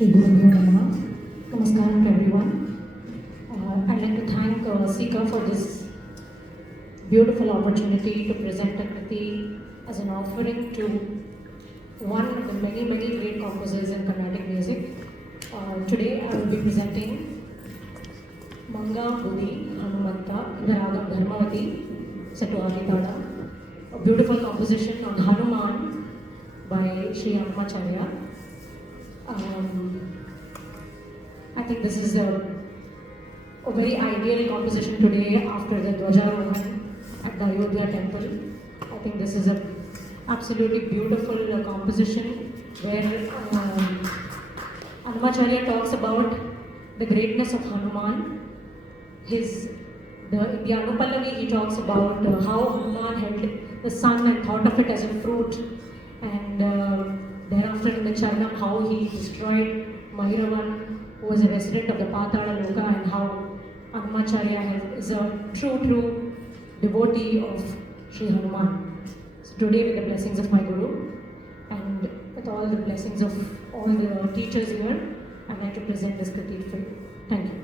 Shri Guru Namaha. Namaskaram to everyone. I'd like to thank Sika for this beautiful opportunity to present a Kriti as an offering to one of the many, many great composers in Carnatic music. Today I will be presenting Manga Budi Hanumanta in the Ragam Dharmavati Satuagi Tada, a beautiful composition on Hanuman by Sri Annamacharya. I think this is a very ideal composition today after the Dwajarohan at the Ayodhya temple. I think this is a absolutely beautiful composition where Annamacharya talks about the greatness of Hanuman. In the Anupallavi he talks about how Hanuman held the sun and thought of it as a fruit, and thereafter in the Charanam how he destroyed Mahiravan, who was a resident of the Patala Loka, and how Annamacharya is a true devotee of Sri Hanuman. So today, with the blessings of my Guru and with all the blessings of all the teachers here, I'd like to present this Kriti for you. Thank you.